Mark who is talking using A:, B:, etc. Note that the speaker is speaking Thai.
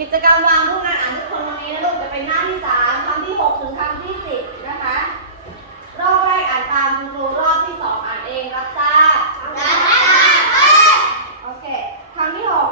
A: กิจกรรมวางผู้งานอ่านทุกคนวันนี้นะลูกจะเป็นหน้าที่สามคำที่หกถึงคำที่สิบนะคะ รอบแรกอ่านตามคุณครูรอบที่สองอ่านเองรับทราบ
B: รับทราบ
A: โอเคคำที่หก